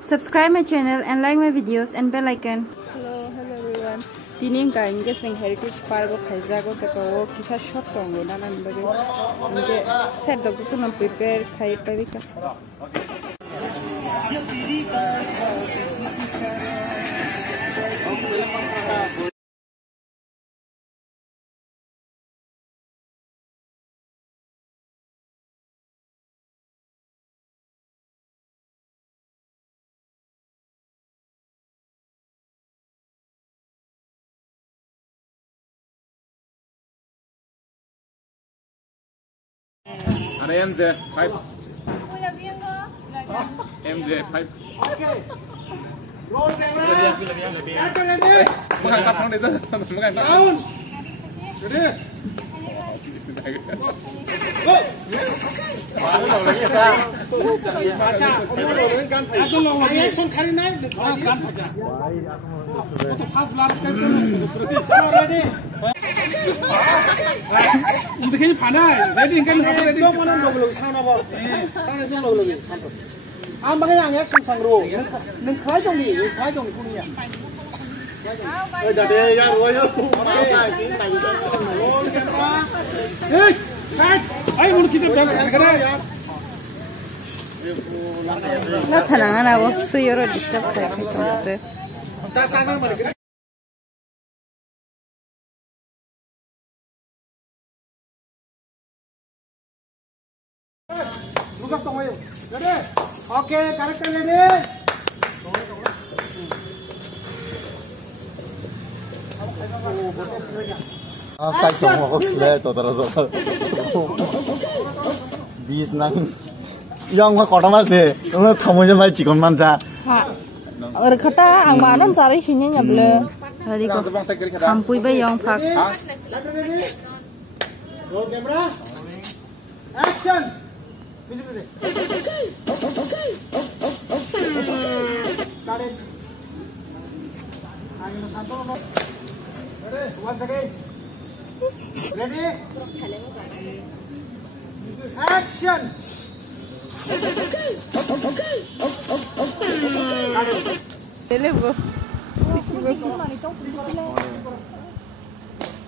Subscribe my channel and like my videos and bell icon. Hello everyone. Tining ka English Heritage Park of Haizago Sako, Kisa short tongue, and I'm set the good to prepare Kai Pavika. MJ5. MJ5. Okay. Roll camera. Sound. Ready? Go. Baca. Aku long lagi. Action kari naik. Kan baca. Fast blast kan. Ready? Untuk ini panas. Ready kan? Ready. Dong mana dong lu? Sana apa? Sana dong lu. Am bagi yang action sangro. Neng kaya dong ni. Kaya dong ni punya. Dah deh ya royo. Roll camera. Hey, cut. Ayo mun kita dah kerja ya. Na thananga na bo suyoro disturb kaya kita. Look up tong ayo. Ready? Okay, character ready? Phải trồng một cái tổ tờ rồi, bis nang, yang phải có đâu mà thế, nó tham gia phải chỉ còn mang ra. Ở kata ang manon cari sini nyable. Tadi ko kampui ba yang pak. Roll camera. Action. Got it. Ready? Once again. Ready? Action. Dele bo.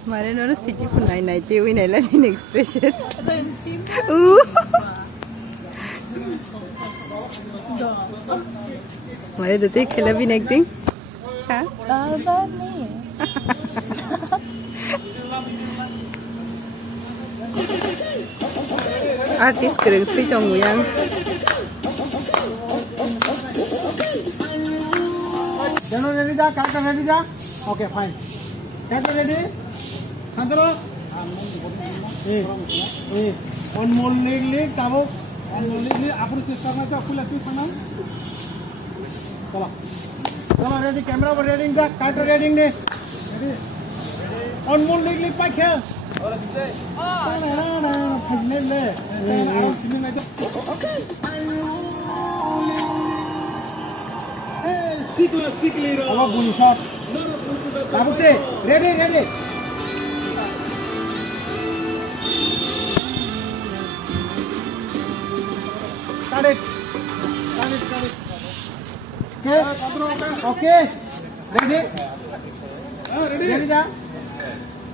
Mare no city pun nai te win ela in expression. Mare dete khela bin acting. Ha? Artist kering si Jong Yang. Jano ready da, character ready da. Okay, fine. Character ready? Santoro. One more leg, tabo. One more leg. Apun sister na jo, full assist panam. Chalo. Chalo ready, camera over ready da, character ready ne. Ready. One more leg, pack here. Okay. Sikli. Apa bunyi shot? Apa sih? Ready. Start it. Okay. Ready? Ready dah?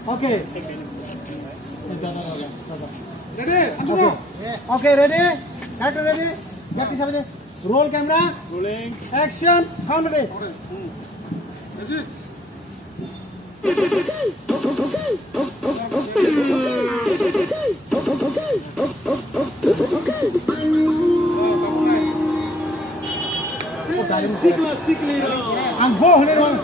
Okay. Ready? Okay, ready? Character ready? Practice apa deh? Roll camera. Rolling. Action. Count ready. That's it. Sikli. Ang boh ni dong.